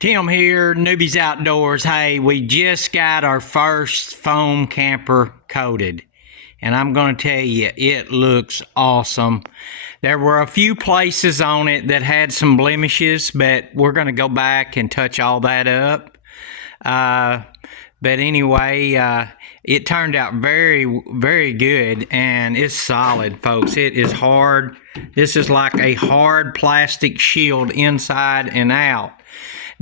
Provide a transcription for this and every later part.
Tim here, Newbies Outdoors. Hey, we just got our first foam camper coated, and I'm going to tell you, it looks awesome. There were a few places on it that had some blemishes, but we're going to go back and touch all that up. But anyway, it turned out very, very good, and it's solid, folks. It is hard. This is like a hard plastic shield inside and out.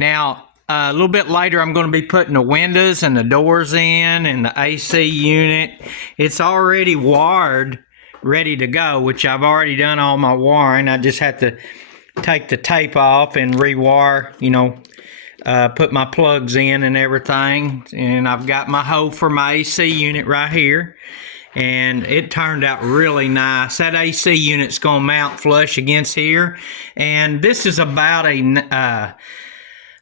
Now, a little bit later, I'm going to be putting the windows and the doors in and the AC unit. It's already wired, ready to go, which I've already done all my wiring. I just have to take the tape off and rewire, put my plugs in and everything. And I've got my hole for my AC unit right here. And it turned out really nice. That AC unit's going to mount flush against here. And this is about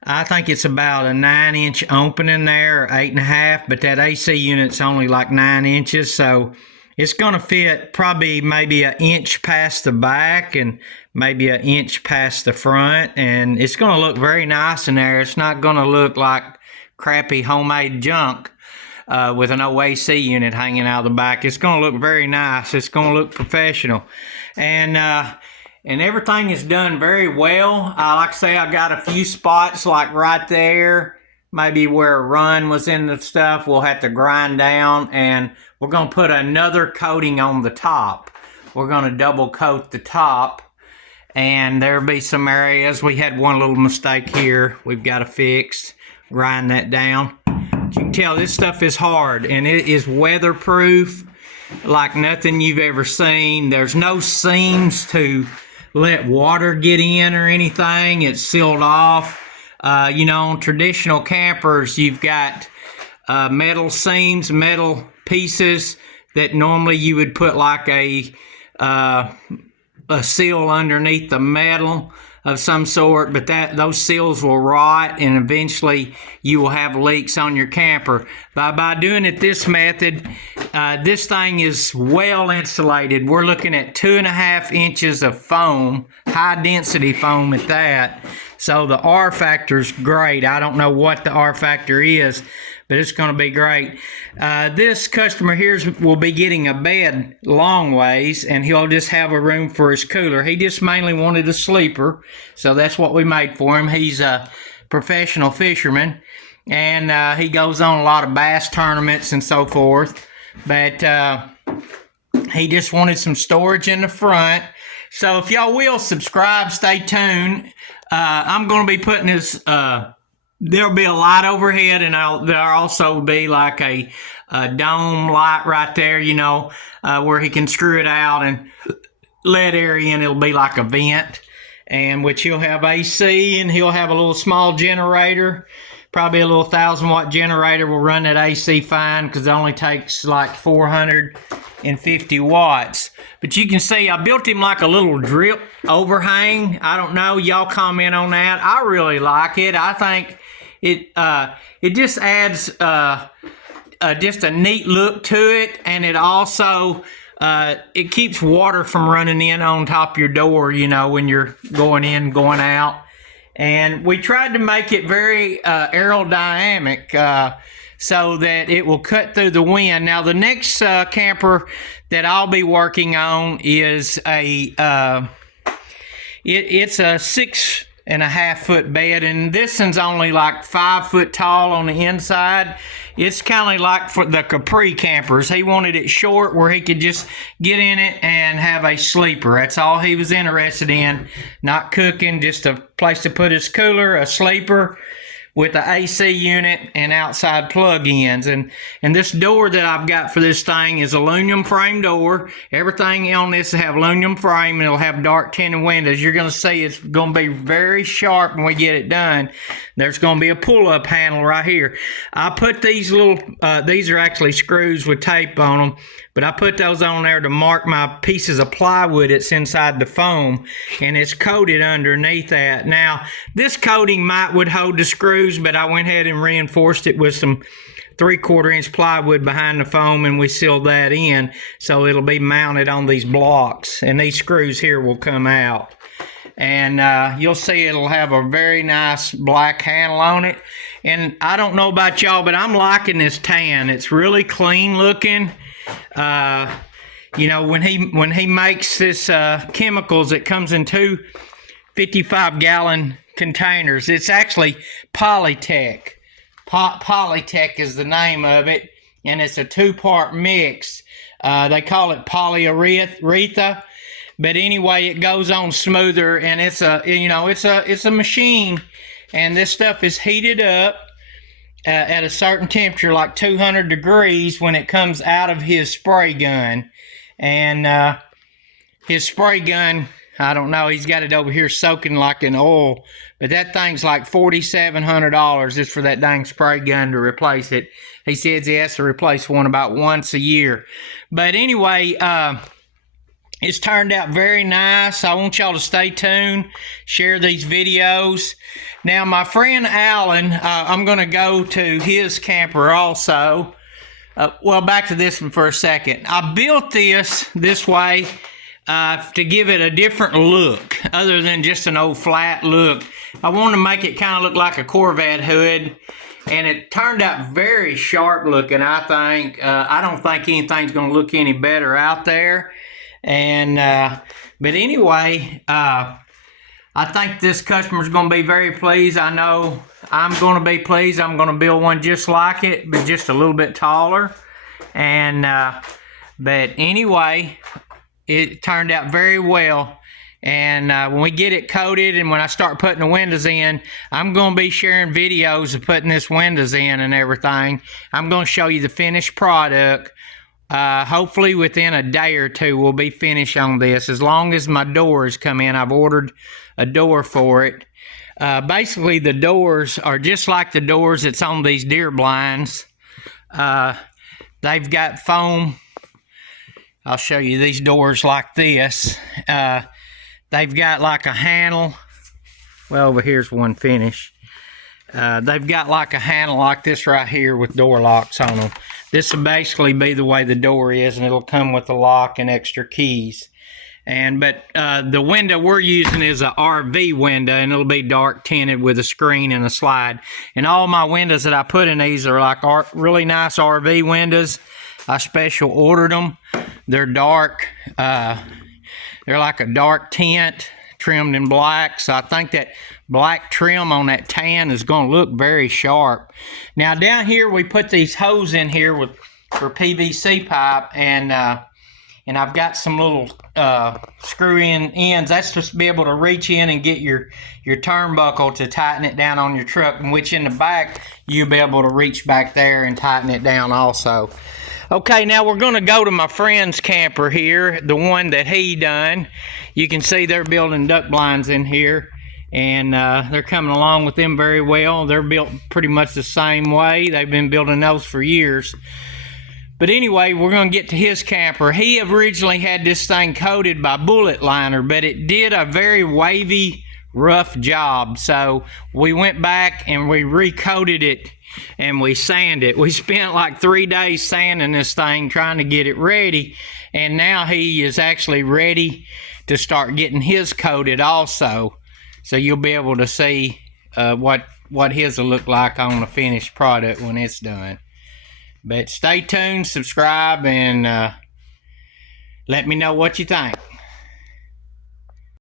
I think it's about a 9-inch opening there, or 8.5, but that AC unit's only like 9 inches, so it's going to fit probably maybe an inch past the back and maybe an inch past the front, and it's going to look very nice in there. It's not going to look like crappy homemade junk with an OAC unit hanging out of the back. It's going to look very nice. It's going to look professional. And everything is done very well. Like I say, I got a few spots like right there, maybe where a run was in the stuff. We'll have to grind down, and we're going to put another coating on the top. We're going to double coat the top, and there'll be some areas. We had one little mistake here we've got to fix, grind that down. But you can tell this stuff is hard, and it is weatherproof like nothing you've ever seen. There's no seams to let water get in or anything. It's sealed off. On traditional campers, you've got metal seams, metal pieces that normally you would put like a seal underneath the metal of some sort, but those seals will rot, and eventually you will have leaks on your camper. By doing it this method, this thing is well insulated. We're looking at 2.5 inches of foam, high density foam at that. So the R factor is great. I don't know what the R factor is, but it's going to be great. This customer here will be getting a bed long ways, and he'll just have a room for his cooler. He just mainly wanted a sleeper, so that's what we made for him. He's a professional fisherman, and he goes on a lot of bass tournaments and so forth, but he just wanted some storage in the front. So if y'all will subscribe, stay tuned. I'm going to be putting his... There'll be a light overhead, and there'll also be like a dome light right there, where he can screw it out and let air in. It'll be like a vent, and which he'll have AC, and he'll have a little small generator, probably a little 1,000-watt generator will run that AC fine because it only takes like 450 watts. But you can see I built him like a little drip overhang. I don't know, y'all comment on that. I really like it. I think it just adds just a neat look to it, and it also it keeps water from running in on top of your door, when you're going in, going out. And we tried to make it very aerodynamic so that it will cut through the wind. Now the next camper that I'll be working on is it's a 6.5 foot bed, and this one's only like 5 foot tall on the inside. It's kind of like for the Capri campers. He wanted it short where he could just get in it and have a sleeper. That's all he was interested in. Not cooking, just a place to put his cooler, a sleeper with the AC unit and outside plug-ins. And this door that I've got for this thing is aluminum frame door. Everything on this will have aluminum frame, and it'll have dark tinted windows. You're going to see it's going to be very sharp when we get it done. There's going to be a pull-up handle right here. I put these these are actually screws with tape on them, but I put those on there to mark my pieces of plywood that's inside the foam, and it's coated underneath that. Now, this coating would hold the screws, but I went ahead and reinforced it with some 3/4 inch plywood behind the foam, and we sealed that in so it'll be mounted on these blocks, and these screws here will come out. and you'll see it'll have a very nice black handle on it. And I don't know about y'all, but I'm liking this tan. It's really clean looking. You know, when he makes this chemicals, it comes in two 55-gallon containers. It's actually Polytech. Polytech is the name of it, and it's a two-part mix. They call it polyurethra, but anyway, it goes on smoother, and it's a machine, and this stuff is heated up at a certain temperature, like 200 degrees, when it comes out of his spray gun. And his spray gun, I don't know, he's got it over here soaking like in oil, but that thing's like $4,700 just for that dang spray gun to replace it. He says he has to replace one about once a year. But anyway, it's turned out very nice. I want y'all to stay tuned, share these videos. Now, my friend Alan, I'm going to go to his camper also. Well, back to this one for a second. I built this way to give it a different look, other than just an old flat look. I want to make it kind of look like a Corvette hood, and it turned out very sharp looking, I think. I don't think anything's going to look any better out there. And but anyway, I think this customer's going to be very pleased. I know I'm going to be pleased. I'm going to build one just like it, but just a little bit taller. And but anyway, it turned out very well. And when we get it coated and when I start putting the windows in, I'm going to be sharing videos of putting this windows in and everything. I'm going to show you the finished product. Hopefully within a day or two we'll be finished on this, as long as my doors come in. I've ordered a door for it. Basically, the doors are just like the doors that's on these deer blinds. They've got foam. I'll show you these doors like this. They've got like a handle. Well, over here's one finish. They've got like a handle like this right here with door locks on them. This will basically be the way the door is, and it'll come with a lock and extra keys. But the window we're using is a RV window, and it'll be dark tinted with a screen and a slide. And all my windows that I put in these are like really nice RV windows. I special ordered them. They're dark. They're like a dark tint trimmed in black. So I think that black trim on that tan is going to look very sharp. Now down here we put these hoses in here for PVC pipe, and I've got some little screw-in ends. That's just to be able to reach in and get your turnbuckle to tighten it down on your truck, in which in the back you'll be able to reach back there and tighten it down also. Okay, now we're going to go to my friend's camper here, the one that he done. You can see they're building duck blinds in here, and they're coming along with them very well. They're built pretty much the same way. They've been building those for years. But anyway, we're going to get to his camper. He originally had this thing coated by bullet liner, but it did a very wavy, rough job. So we went back and we recoated it and we sanded it. We spent like 3 days sanding this thing, trying to get it ready. And now he is actually ready to start getting his coated also. So you'll be able to see what his will look like on the finished product when it's done. But stay tuned, subscribe, and let me know what you think.